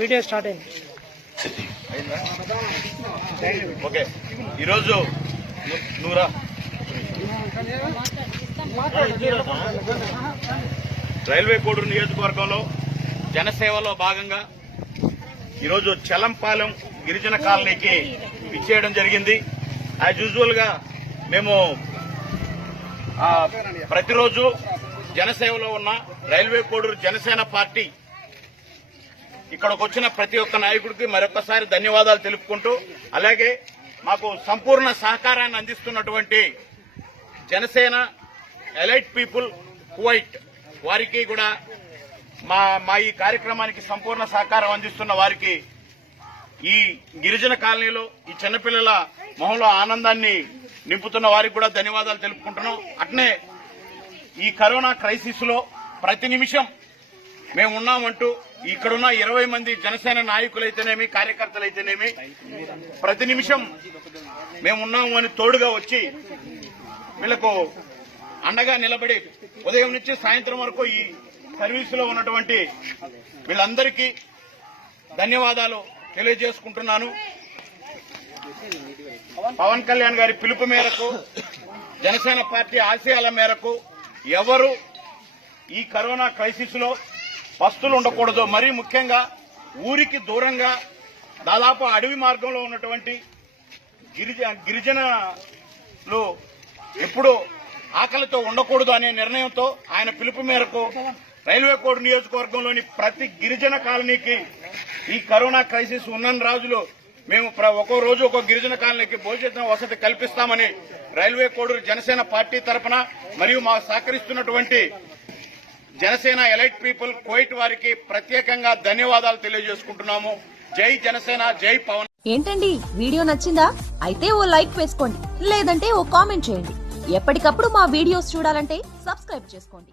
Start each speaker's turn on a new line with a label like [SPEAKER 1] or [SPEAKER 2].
[SPEAKER 1] Video start అయింది. Okay. ఈరోజు నూరా. Railway Koduru నియోజకవర్గంలో జనసేవలో భాగంగా ఈరోజు చలంపాలెం గిరిజన కాలనీకి ఇచ్చేయడం జరిగింది. యాజ్ యూజువల్గా మేము ప్రతిరోజు జనసేవలో ఉన్న రైల్వే కోడూరు జనసేన పార్టీ ఇక్కడికి వచ్చిన ప్రతి ఒక్క నాయకుడికి మరొకసారి ధన్యవాదాలు తెలుపుకుంటూ అలాగే మాకు సంపూర్ణ సహకారాన్ని అందిస్తున్నటువంటి జనసేన ఎలైట్ పీపుల్ కువైట్ వారికి కూడా మా మా ఈ కార్యక్రమానికి సంపూర్ణ సహకారం అందిస్తున్న వారికి ఈ గిరిజన కాలనీలో ఈ చిన్నపిల్లల మొహంలో ఆనందాన్ని నింపుతున్న వారికి కూడా ధన్యవాదాలు తెలుపుకుంటున్నాం. అట్నే ఈ కరోనా క్రైసిస్లో ప్రతి నిమిషం మేము ఉన్నామంటూ ఇక్కడున్న ఇరవై మంది జనసేన నాయకులైతేనేమి కార్యకర్తలైతేనేమి ప్రతి నిమిషం మేము ఉన్నాము అని తోడుగా వచ్చి వీళ్ళకు అండగా నిలబడి ఉదయం నుంచి సాయంత్రం వరకు ఈ సర్వీసులో ఉన్నటువంటి వీళ్ళందరికీ ధన్యవాదాలు తెలియజేసుకుంటున్నాను. పవన్ కళ్యాణ్ గారి పిలుపు మేరకు జనసేన పార్టీ ఆశయాల మేరకు ఎవరు ఈ కరోనా క్రైసిస్లో పస్తులు ఉండకూడదు. మరీ ముఖ్యంగా ఊరికి దూరంగా దాదాపు అడవి మార్గంలో ఉన్నటువంటి గిరిజ గిరిజనలు ఎప్పుడు ఆకలితో ఉండకూడదు అనే నిర్ణయంతో ఆయన పిలుపు మేరకు రైల్వే కోడ్ నియోజకవర్గంలోని ప్రతి గిరిజన కాలనీకి ఈ కరోనా క్రైసిస్ ఉన్న రాజులు మేము ప్ర- ఒక్కో రోజు ఒక్కో గిరిజన కాలనీకి భోజన వసతి కల్పిస్తామని రైల్వే కోడూరు జనసేన పార్టీ తరఫున మరియు మా సహకరిస్తున్నటువంటి జనసేన ఎలైట్ పీపుల్ కోయిట్ వారికి ప్రత్యేకంగా ధన్యవాదాలు తెలియజేసుకుంటున్నాము. జై జనసేన జై పవన్.
[SPEAKER 2] ఏంటండి? వీడియో నచ్చిందా? అయితే ఓ లైక్ వేసుకోండి. లేదంటే ఓ కామెంట్ చేయండి. ఎప్పటికప్పుడు మా వీడియోస్ చూడాలంటే సబ్స్క్రైబ్ చేసుకోండి.